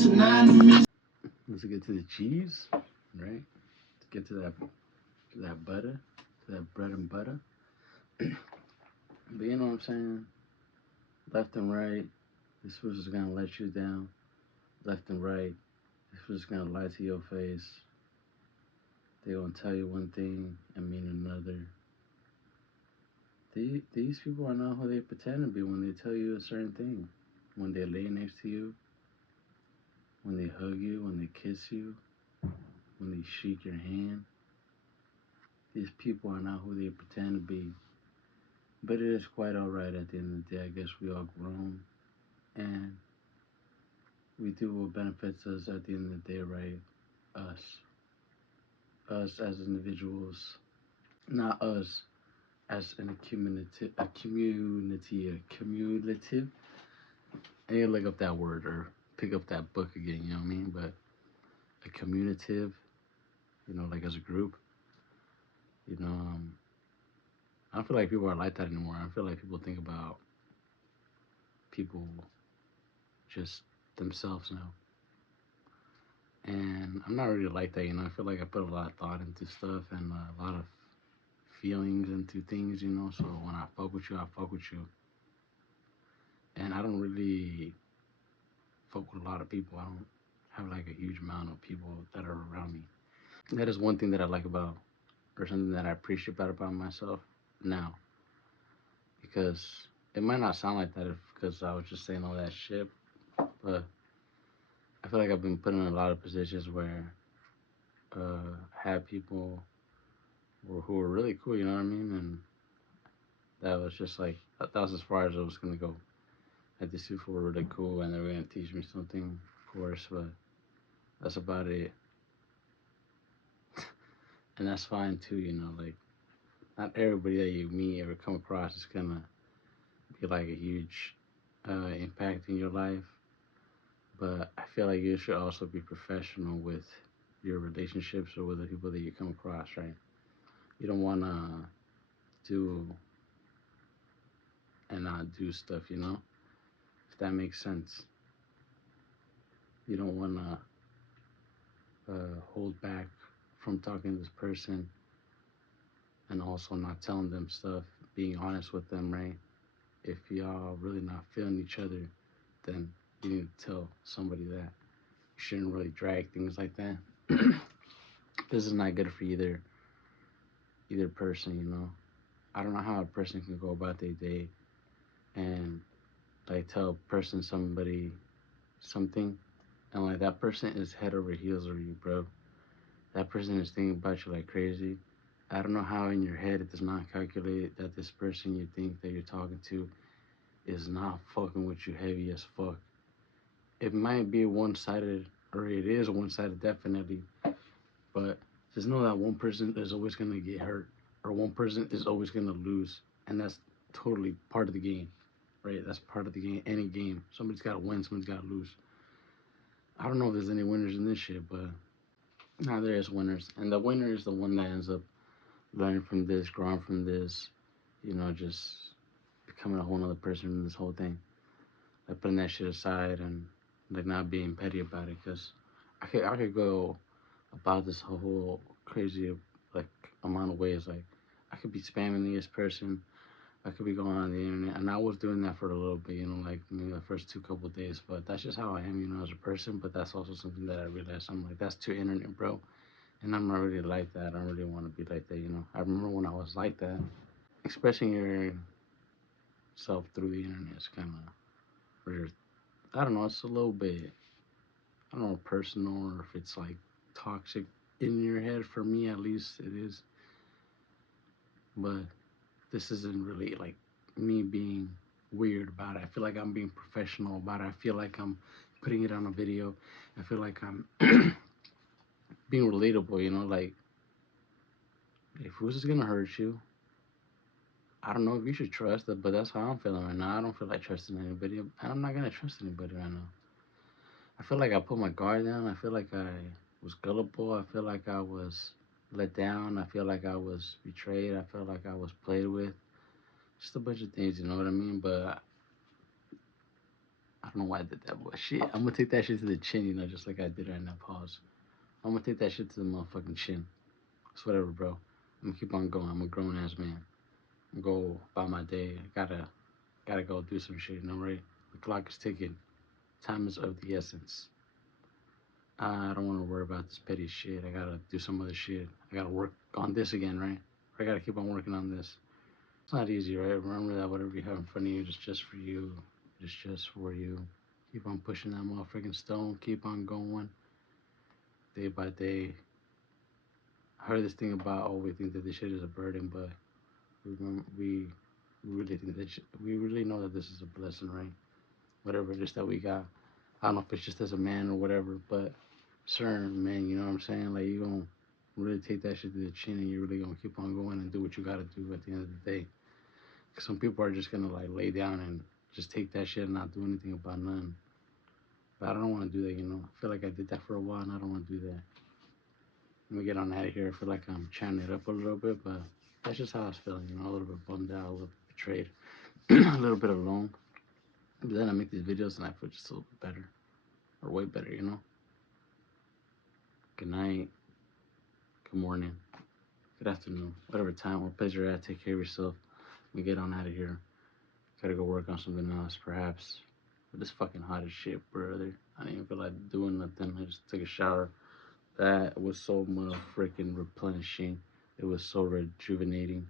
synonymous. Let's get to the cheese, right? Let's get to that butter, to that bread and butter. But you know what I'm saying? Left and right, this was just gonna let you down. Left and right, this was gonna lie to your face. They gonna tell you one thing and mean another. These people are not who they pretend to be when they tell you a certain thing. When they lay next to you, when they hug you, when they kiss you, when they shake your hand. These people are not who they pretend to be. But it is quite alright at the end of the day. I guess we all grown and we do what benefits us at the end of the day, right? Us. Us as individuals. Not us as in a cumulative. I need to look up that word or pick up that book again, you know what I mean? But a commutative, like as a group, you know, I don't feel like people are like that anymore. I feel like people think about people just themselves now. And I'm not really like that, I feel like I put a lot of thought into stuff and a lot of feelings into things, so when I fuck with you, I fuck with you. And I don't really fuck with a lot of people. I don't have like a huge amount of people that are around me. That is one thing that I like about, or something that I appreciate about myself now. Because it might not sound like that because I was just saying all that shit, but I feel like I've been put in a lot of positions where I had people who were really cool, you know what I mean? And that was just like, that was as far as I was going to go. Like, these people were really cool and they were going to teach me something, of course, but that's about it. And that's fine too, like, not everybody that you meet or come across is going to be like a huge impact in your life. But I feel like you should also be professional with your relationships or with the people that you come across, right? You don't want to do and not do stuff, if that makes sense. You don't want to hold back from talking to this person and also not telling them stuff, being honest with them, right? If y'all really not feeling each other, then you need to tell somebody that. You shouldn't really drag things like that. This is not good for either person, I don't know how a person can go about their day and like tell a person something and like that person is head over heels over you, bro. That person is thinking about you like crazy. I don't know how in your head it does not calculate that this person you think that you're talking to is not fucking with you heavy as fuck. It might be one-sided, or it is one-sided definitely, but just know that one person is always gonna get hurt, or one person is always gonna lose, and that's totally part of the game, right? That's part of the game. Any game, somebody's gotta win, somebody's gotta lose. I don't know if there's any winners in this shit, but now there is winners, and the winner is the one that ends up learning from this, growing from this, just becoming a whole other person in this whole thing. Like putting that shit aside and like not being petty about it, because I could go about this whole crazy like amount of ways. Like I could be spamming this person. I could be going on the internet, and I was doing that for a little bit, like maybe the first two couple of days. But that's just how I am, as a person. But that's also something that I realized I'm like, that's too internet, bro. And I'm not really like that. I don't really want to be like that. I remember when I was like that. Expressing yourself through the internet is kind of weird. I don't know. It's a little bit, I don't know, personal, or if it's like toxic in your head. For me, at least, it is. But this isn't really like me being weird about it. I feel like I'm being professional about it. I feel like I'm putting it on a video. I feel like I'm being relatable, like if this is gonna hurt you, I don't know if you should trust it, but that's how I'm feeling right now. I don't feel like trusting anybody, and I'm not gonna trust anybody right now. I feel like I put my guard down. I feel like I was gullible. I feel like I was let down. I feel like I was betrayed. I feel like I was played with. Just a bunch of things, you know what I mean? But I don't know why I did that, but shit, I'm gonna take that shit to the chin, you know, just like I did right now. Pause. I'm gonna take that shit to the motherfucking chin. It's whatever, bro. I'm gonna keep on going. I'm a grown ass man. I'm gonna go about my day. Gotta go do some shit, you know, right? The clock is ticking. Time is of the essence. I don't want to worry about this petty shit. I gotta do some other shit. I gotta work on this again, right? I gotta keep on working on this. It's not easy, right? Remember that whatever you have in front of you is just for you. It's just for you. Keep on pushing that motherfucking stone. Keep on going day by day. I heard this thing about, oh, we think that this shit is a burden, but we really think that we really know that this is a blessing, right? Whatever it is that we got. I don't know if it's just as a man or whatever, but certain men, you know what I'm saying? Like, you gonna really take that shit to the chin and you're really gonna keep on going and do what you gotta do at the end of the day. Cause some people are just gonna like lay down and just take that shit and not do anything about nothing. But I don't want to do that, you know. I feel like I did that for a while and I don't want to do that. Let me get on out of here. I feel like I'm chanting it up a little bit, but that's just how I was feeling, you know, a little bit bummed out, a little bit betrayed, a little bit alone. But then I make these videos and I feel just a little bit better, or way better, you know. Good night, good morning, good afternoon, whatever time or place you're at. Take care of yourself. Let me get on out of here. Gotta go work on something else, perhaps. But it's fucking hot as shit, brother. I didn't even feel like doing nothing. I just took a shower. That was so much freaking replenishing. It was so rejuvenating.